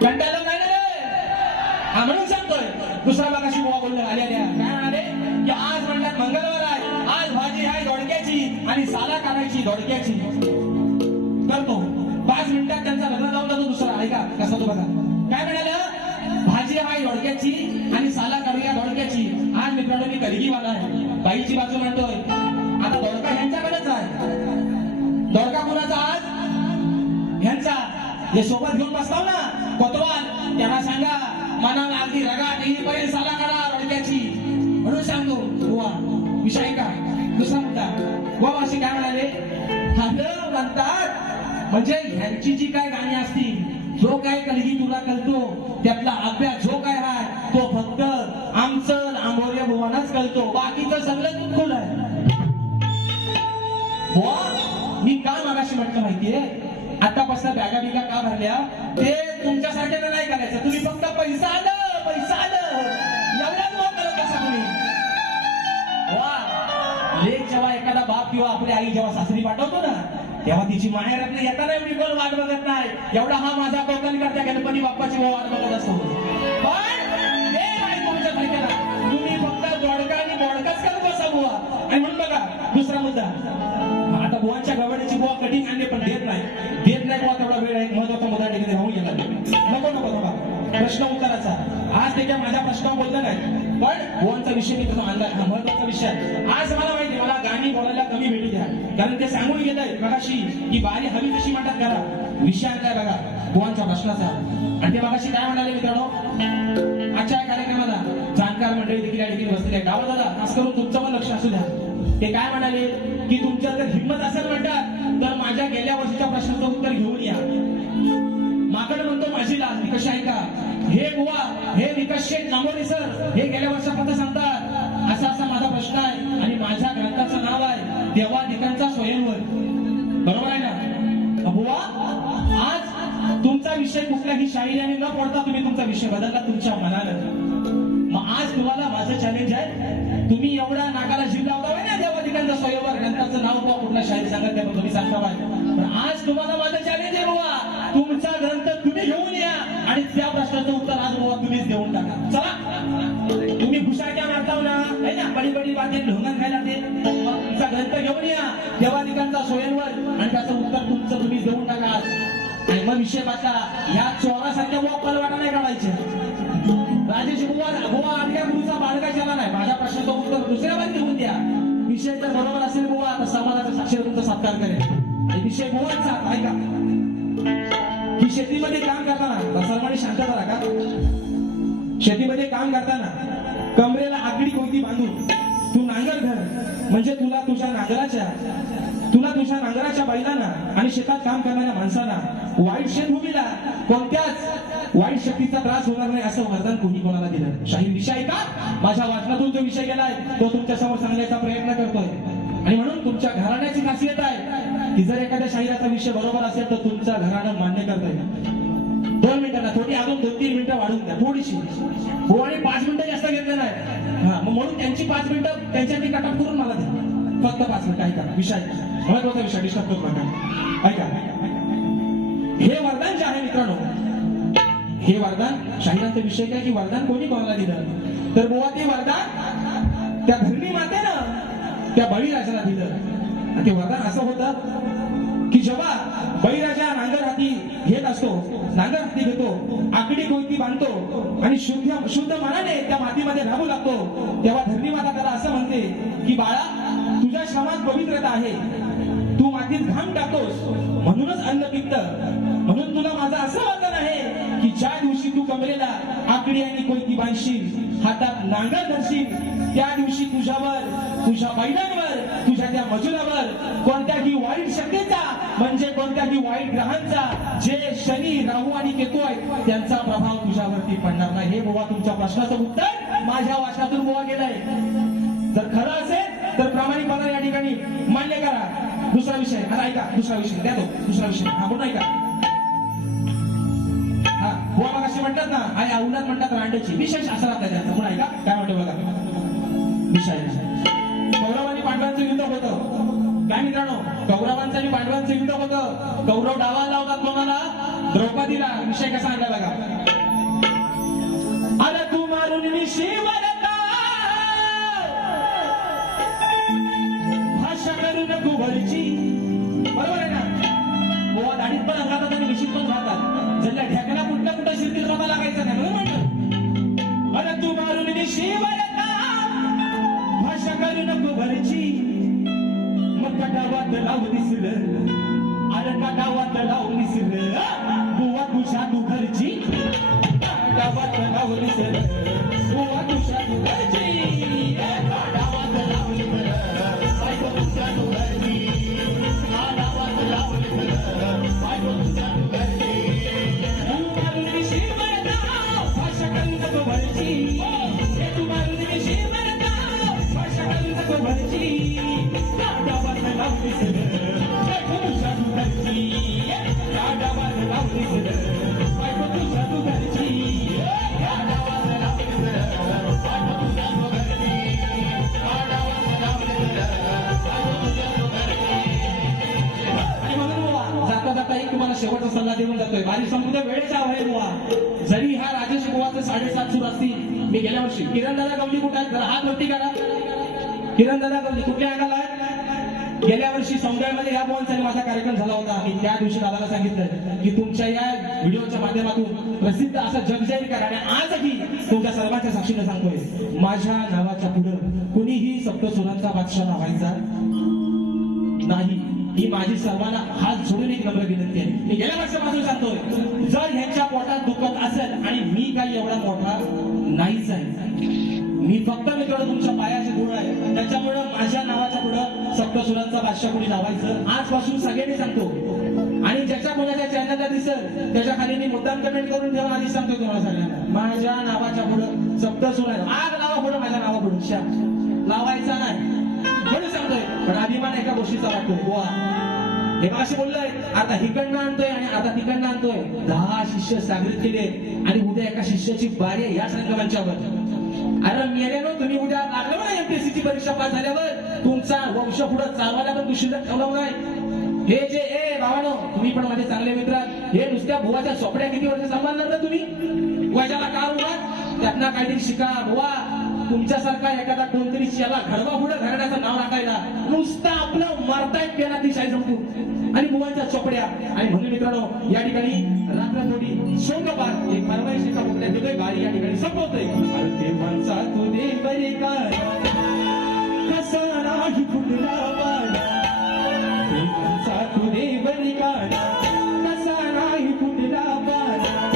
कंटाळलं नाही ना रे? हा म्हणून सांगतोय. दुसरा भाग अशी बुवा बोलले आल्या आल्या. काय म्हणाले? की आज म्हणतात मंगळवार आहे. आज भाजी आहे दोडक्याची आणि साला करायची दोडक्याची. करतो. पाच मिनिटात त्यांचा लग्न लावून जातो दुसरा. ऐका कसा तो बघा. काय म्हणाल? भाजी आहे दोडक्याची आणि साला काढूया दोडक्याची. आज मित्रांनो मी कलगीवाला आहे. बाईची बाजू म्हणतोय हे सोबत घेऊन बसताव ना कोतवाल त्यांना सांगा मनाला अगदी रगाट येईपर्यंत सला करा रडक्याची म्हणून सांगतो बुवा विषय का दुसरा मुद्दा बुवा अशी काय म्हणाले हालं म्हणतात म्हणजे ह्यांची जी काय गाणी असतील जो काय कलगी तुला कळतो त्यातला अभ्यास जो काय आहे तो फक्त आमचं आंबोऱ्या भुवानाच कळतो बाकीचं सगळं तुटकुल आहे मी का मागाशी म्हटलं माहितीये आतापासून बॅगा बिगा का भरल्या? ते तुमच्यासारख्याला नाही करायचं. तुम्ही फक्त पैसा आलं पैसा आलं. एवढ्याच मग करत असा तुम्ही. वा. लेख जेव्हा एखादा बाप किंवा आपली आई जेव्हा सासरी पाठवतो ना तेव्हा तिची माहेरात येताना एवढी कोण वाट बघत नाही. एवढा हा माझा कोकण करता गणपती बाप्पाची वाट बघत असतो. पण आज देखील माझ्या प्रश्नावर बोललं नाही पण गोवांचा विषय मी तसा आणला हा महत्त्वाचा विषय आज मला माहिती मला गाणी बोलायला कमी भेटू द्या. कारण ते सांगून गेलंय मगाशी की बारी हवी तशी म्हणतात करा विषय आणलाय बघा बुवांच्या प्रश्नाचा. आणि ते मगाशी काय म्हणाले मित्रांनो? आजच्या कार्यक्रमाला जाणकार मंडळी देखील या ठिकाणी बसलेले आहे डावा दादा खास करून तुमचं पण लक्ष असू द्या. ते काय म्हणाले? की तुमच्या जर हिंमत असेल म्हणतात तर माझ्या गेल्या वर्षीच्या प्रश्नाचं उत्तर घेऊन या. माकड म्हणतो माझी लाज निकष आहे का? हे बुवा हे निकष शेठ जांभोळे सर हे गेल्या वर्षापर्यंत सांगतात. असा असा माझा प्रश्न आहे आणि माझ्या ग्रंथाचं नाव आहे देवादिकांचा स्वयंवर. बरोबर आहे ना? बुवा आज तुमचा विषय कुठल्याही शाहिराने न पडता तुम्ही तुमचा विषय बदलला तुमच्या मनानं. मग आज तुम्हाला माझं चॅलेंज आहे तुम्ही एवढा नाकाला जीव लावता ना देवादिकांचा स्वयंवर. ग्रंथाचं नाव किंवा कुठला शाहीर सांगत नाही पण तुम्ही सांगता बाय पण आज तुम्हाला माझं चॅलेंज आहे बुवा. ना बडी बडी ढोंगण खायला ते तुमचा ग्रंथ घेऊन या. देवादिकांचा स्वयंवर आणि त्याचं उत्तर तुमचं तुम्ही देऊन टाका. आणि मग विषय पाचा ह्या चोरासारख्या बुवा पलवाटा नाही काढायच्या. राजेश बुवा बुवा आमच्या गुरुचा बाळगा झाला नाही. माझ्या प्रश्नाचं उत्तर दुसऱ्या बाजू घेऊन द्या. विषय जर बरोबर असेल बुवा तर समाजाचा साक्षर तुमचा सत्कार करेल. आणि विषय बुवांचा ऐका. की शेतीमध्ये काम करताना सर्वांनी शांत करा का? शेतीमध्ये काम करताना कमरेला आगडी कोणती बांधून नांगर धर म्हणजे तुला तुझ्या नांगराच्या तुला तुझ्या नांगराच्या बैलांना आणि शेतात काम करणाऱ्या माणसांना वाईट शेतभूमीला कोणत्याच वाईट शक्तीचा त्रास होणार नाही असं वरदान कोणी कोणाला दिलं? शाहीर विषय आहे का? माझ्या वाचनातून जो विषय गेलाय तो तुमच्यासमोर सांगण्याचा प्रयत्न करतोय. आणि म्हणून तुमच्या घराण्याची खासियत आहे की जर एखाद्या शाहिराचा विषय बरोबर असेल तर तुमचा घराणं मान्य करता येईल दोन मिनिटांना थोडी अजून दोन तीन मिनिटं वाढून द्या थोडीशी. हो आणि पाच मिनिटं जास्त घेतलं नाही. हा मग म्हणून त्यांची पाच मिनिटं त्यांच्यासाठी कटअप करून मला द्या. फक्त पाच मिनिटं ऐका. विषय महत्त्वाचा विषय डिस्टर्ब करू नका. ऐका. हे वरदान जे आहे मित्रांनो हे वरदान शाहिरांचा विषय काय की वरदान कोणी कोणाला दिलं? तर गोवा ते वरदान त्या धरणी मातेनं त्या बळीराजाला दिलं. आणि ते वरदान असं होतं की जेव्हा बळीराजा नांगर हाती घेत असतो नांगर हाती घेतो आकडी कोणती बांधतो आणि शुद्ध शुद्ध मनाने त्या मातीमध्ये राहू लागतो तेव्हा धरणी माता त्याला असं म्हणते की बाळा तुझ्या श्रमात पवित्रता आहे. तू मातीत घाम टाकतोस म्हणूनच अन्न पिकत म्हणून तुला माझं असं वचन आहे की ज्या दिवशी तू कमलेला आकडी आणि कोयती बांधशील हातात नांगर धरशील त्या दिवशी तुझ्यावर तुझ्या बैलांवर तुझ्या त्या मजुरावर कोणत्याही वाईट शक्यता कोणत्याही वाईट ग्रहांचा जे शनी राहू आणि केतू आहे त्यांचा प्रभाव तुझ्यावरती पडणार नाही. हे बुवा तुमच्या प्रश्नाचं उत्तर माझ्या वाचनातून बुवा गेलंय. जर खरं असेल तर प्रामाणिकपणा या ठिकाणी मान्य करा. दुसरा विषय आता ऐका दुसरा विषय द्या तो दुसरा विषय. हा बोला ऐका हा बुवा मग असे म्हणतात ना आणि औलाद म्हणतात रांडेची. विशेष असं राहतात त्याचं. पुन्हा ऐका काय म्हणतो बघा. विषय कौरव आणि पांडवांचं युद्ध होतं. काय मित्रांनो कौरवांचं आणि पांडवांचं युद्ध होतं. कौरव डावा लावतात कोणाला द्रौपदीला विषय कसा आणला बघा. मग कटावात लावून दिसलं. अरे कटावात लावून दिसलं. बुवा तुझ्या तू घरची. गेल्या वर्षी. किरण दादा गवली कुठे आहेत? जरा हात वरती करा. किरण दादा गवली कुठल्या अंगाला आहेत गेल्या वर्षी सौंदर्यामध्ये या बुवांचा माझा कार्यक्रम झाला होता. मी त्या दिवशी दादाला सांगितलं की तुमच्या या व्हिडिओच्या माध्यमातून प्रसिद्ध असा जगजाहीर करा. आणि आजही तुमच्या सर्वांच्या साक्षीने सांगतोय माझ्या नावाच्या पुढं कुणीही सप्तसुरांचा बादशाह व्हायचा नाही. ही माझी सर्वांना हात जोडून एक नम्र विनंती आहे. मी गेल्या वर्षापासून सांगतोय जर ह्यांच्या पोटात दुखत असेल आणि मी काही एवढा मोठा नाहीच आहे मी फक्त मित्रांनो तुमच्या पायाचे गुण आहे. त्याच्यामुळं माझ्या नावाच्या पुढं सप्तसुरांचा बादशाह कुणी लावायचं? आजपासून सगळ्यांनी सांगतो. आणि ज्याच्या कोणाच्या चॅनलला दिसेल त्याच्याखाली मी मुद्दाम कमेंट करून ठेवा आधी सांगतो तुम्हाला सगळ्यांना. माझ्या नावाच्या पुढं सप्तसुर आहे. आग लावा पुढं माझ्या नावा पुढं लावायचा नाही. आणतोय पण अभिमान एका गोष्टीचा वाटतो बुवा. हे मग असे बोललोय आता हिकडनं आणतोय आणि आता तिकडनं आणतोय. दहा शिष्य सागरित केले आणि उद्या एका शिष्याची बारी आहे या संगमांच्यावर अरे मेल्यानो तुम्ही उद्या लागलो ना एमपीएससी ची परीक्षा पास झाल्यावर. तुमचा वंश पुढे चालवायला पण तू शिल्लक ठेवलं नाही. हे जे ए भावानो तुम्ही पण माझे चांगले मित्र. हे नुसत्या भुवाच्या सोपड्या किती वर्ष सांभाळणार ना तुम्ही? वयाला का उभा त्यातनं काहीतरी शिका भुवा तुमच्यासारखा एखादा कोणतरी शेला घडवा पुढे घराण्याचं नाव राखायला नुसता आपलं मरतायत पेना ती जमतो आणि मुलांच्या चोपड्या. आणि म्हणून मित्रांनो या ठिकाणी रात्रपोटी सोंगपात एक फरमाईशीचा मुद्दा देतोय गाडी या ठिकाणी संपवतोय. अरे देवांचा तू दे बरे का कसा नाही कुठला वाला देवांचा तू दे बरे का कसा नाही कुठला वाला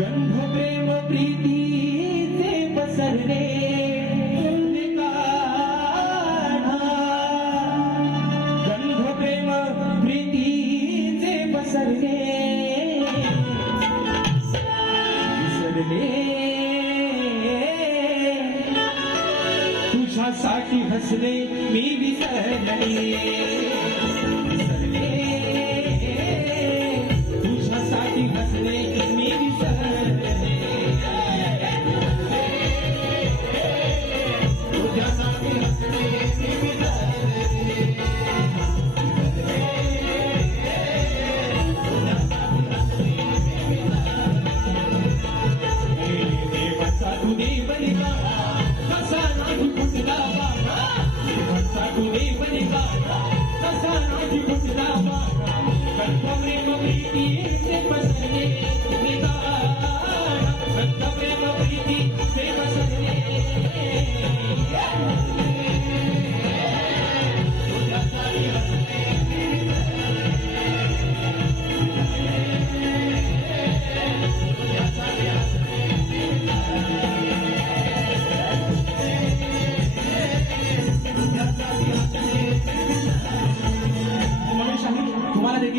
गंध प्रेम प्रीती हसले मी विसरले विसरले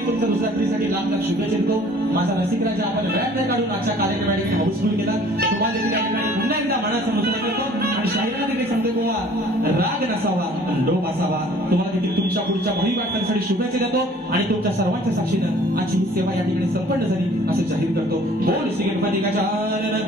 मी तुमच्या दुसऱ्या पिढीसाठी लाख लाख शुभेच्छा देतो माझा रसिकराजा आपण वेळात वेळ काढून आजच्या कार्यक्रमाने हाऊसफुल केला. तुम्हाला देखील या ठिकाणी. पुन्हा एकदा मनाचा मुद्दा करतो. आणि शाहिराला देखील सांगतो गोवा राग नसावा डोब असावा. तुम्हाला देखील तुमच्या पुढच्या भरी वाटण्यासाठी शुभेच्छा देतो. आणि तुमच्या सर्वांच्या साक्षीनं आजची ही सेवा या ठिकाणी संपन्न झाली असं जाहीर करतो. बोल सिगरेटमध्ये गजानन.